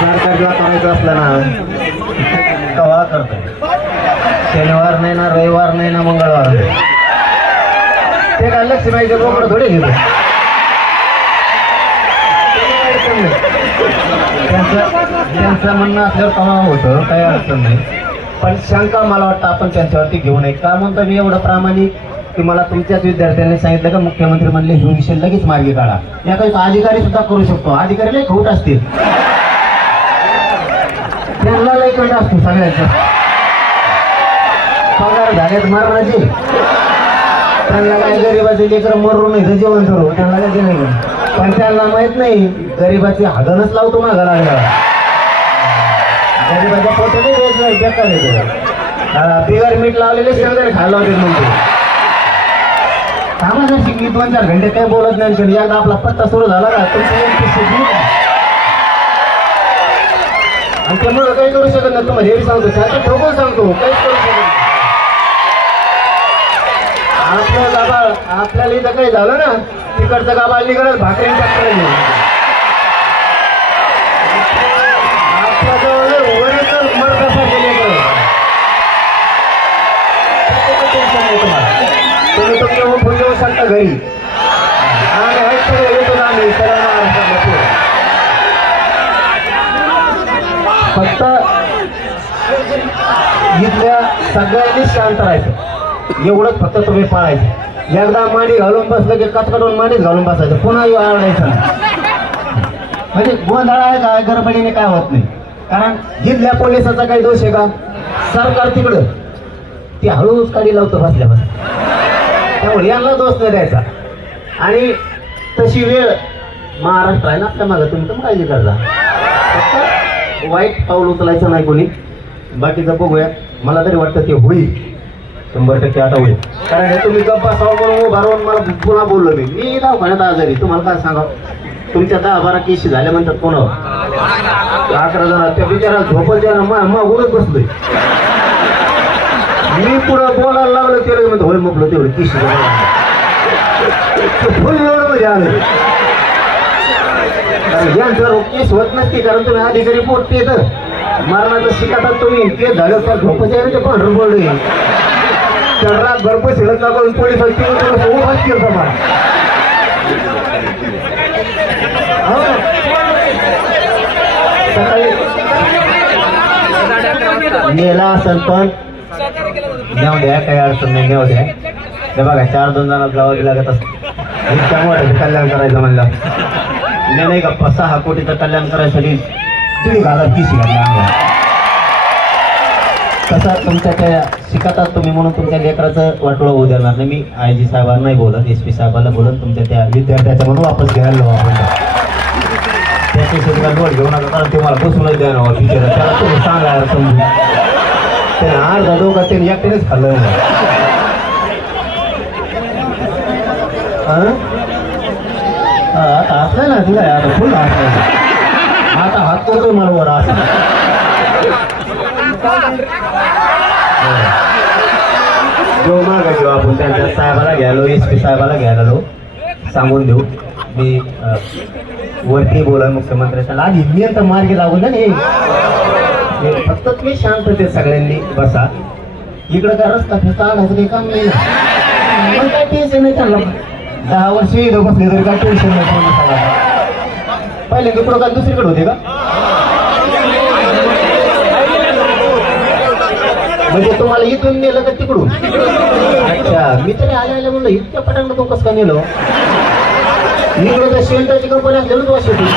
सरकारला करायचं असलं ना कवा करतो. शनिवार नाही ना, रविवार नाही ना, मंगळवार नाही. ते काय लक्ष्मीचं बोकडं थोडे घेतो. त्यांचं म्हणणं असल्यावर कमा होतं, काही अडचण नाही. पण शंका मला वाटतं आपण त्यांच्यावरती घेऊ नये. का म्हणतो मी एवढं प्रामाणिक की मला तुमच्याच विद्यार्थ्यांनी सांगितलं का मुख्यमंत्री म्हणले हे विषय लगेच मार्गी काढा. या काही अधिकारी सुद्धा करू शकतो. अधिकारी लई खोट असतील, त्यांना लई कट असतो सगळ्यांचा. पगार झाल्यात मरणाचे, त्यांना काय गरीबाचे लेकर मरू नाही तर जेवण करू, त्यांना काय नाही. पण त्यांना माहित नाही गरीबाची हागणच लावतो मागा लागला. गरीबाच्या पोटाने देत नाही, बेकार येतो. बिगर मीठ लावलेले शेंगदाणे खायला होते म्हणतो. कामासाठी मी 2-4 घंटे काही बोलत नाही. पण एकदा आपला पत्ता सुरू झाला ना आणि त्यामुळे काही करू शकत नाही. तुम्हाला हे सांगतो, त्याचं ठोकून सांगतो, काहीच करू शकत नाही. आपलं गाबाळ आपल्याला इथं काही झालं ना, तिकडचं गाबाळ निघालं भाकरी टाकलं. आपल्या जवळ वरच मर कसा गेले तुम्ही तुमच्या फोन देऊ शकता घरी. आणि सगळं येतो ना आम्ही सर्व महाराष्ट्रात. फक्त इथल्या सगळ्यांनी शांत राहायचं, एवढंच फक्त तुम्ही पाळायचं. एकदा मांडी घालून बसलं की कचकटून मांडीच घालून बसायचं, पुन्हा आवडायचं. म्हणजे गोंधळ आहे का, गडबडीने काय होत नाही. कारण जिल्ह्या पोलिसाचा काही दोष आहे का? सरकार तिकडं ती हळूच काढी लावतो बसल्या बसल्या. त्यामुळे यांना दोष नाही द्यायचा. आणि तशी वेळ महाराष्ट्र आहे ना आपल्या मागं, तुम्ही तर काळजी करता. फक्त वाईट पाऊल उचलायचं नाही कोणी. बाकीचं बघूया. मला तरी वाटतं ते होईल, 100% आता होईल. कारण हे तुम्ही गप्पा सावरून उभारून मला पुन्हा बोललो मी दवाखान्यात आजारी. तुम्हाला काय सांगा, तुमच्या 10-12 केस झाल्या म्हणतात. कोण 11 जण त्या बिचाराला झोपल मागूनच बसलोय मी. पुढं बोलायला लागलं तेवढं म्हणतो होय म्हटलं तेवढं केस फुल एवढं मध्ये आलं. यांच्यावर केस होत नसते, कारण तुम्ही अधिकारी पोट येत मरणाचं शिकातात तुम्ही. केस झालं तर झोपायचे ते पांढरं पडले. चढरात भरपूर शिरत लागून पोलीस सकाळी नेला असेल पण नेऊ द्या, काही अडचण नाही, नेऊ द्या. हे बघा 4-2 जणांना जावं लागत असतं. त्यामुळे कल्याण करायचं म्हणलं नाही का. 6 कोटीचं कल्याण करायसाठी 1,500 केसी घातल्या. तसं तुमच्या त्या शिकतात तुम्ही म्हणून तुमच्या लेकराचं वाटोळं होऊ देणार नाही. मी IG साहेबांना नाही बोलत, SP साहेबांना बोलत. तुमच्या त्या विद्यार्थ्याच्या म्हणून वापस घ्यायला लावू आपण. त्याच्या सुद्धा लोट घेऊ नका, कारण ते मला बसूनच द्यायला टीचर. त्याला तुम्ही सांगा समजून. त्याने अर्धा डोका त्याने एकट्यानेच खाल्लं. आता असलं ना तुला आता फुल आता हात करतोय मला वर असं. जो मागायचो आपण त्यांच्या साहेबाला घ्यायलो, SP साहेबाला घ्यायला सांगून देऊ. मी वरती बोला मुख्यमंत्र्याला आधी मी आता मार्गी लागून ना. फक्त तुम्ही शांत ते सगळ्यांनी बसा. इकडं काय रस्ता फिरता आणायचं काही काम नाही ना, काय टेन्शन नाही. त्यांना 10 वर्ष इथं बसले तरी काय टेन्शन नाही. पहिले इकडं काय दुसरीकडे होते का? म्हणजे तुम्हाला इथून नेलं का तिकडून? अच्छा, मी तरी आले म्हणलं इतक्या पटांना तो कसं का नेलं? इकडं तर शेल्टरची कंपनी असलेलं तो अशी नदी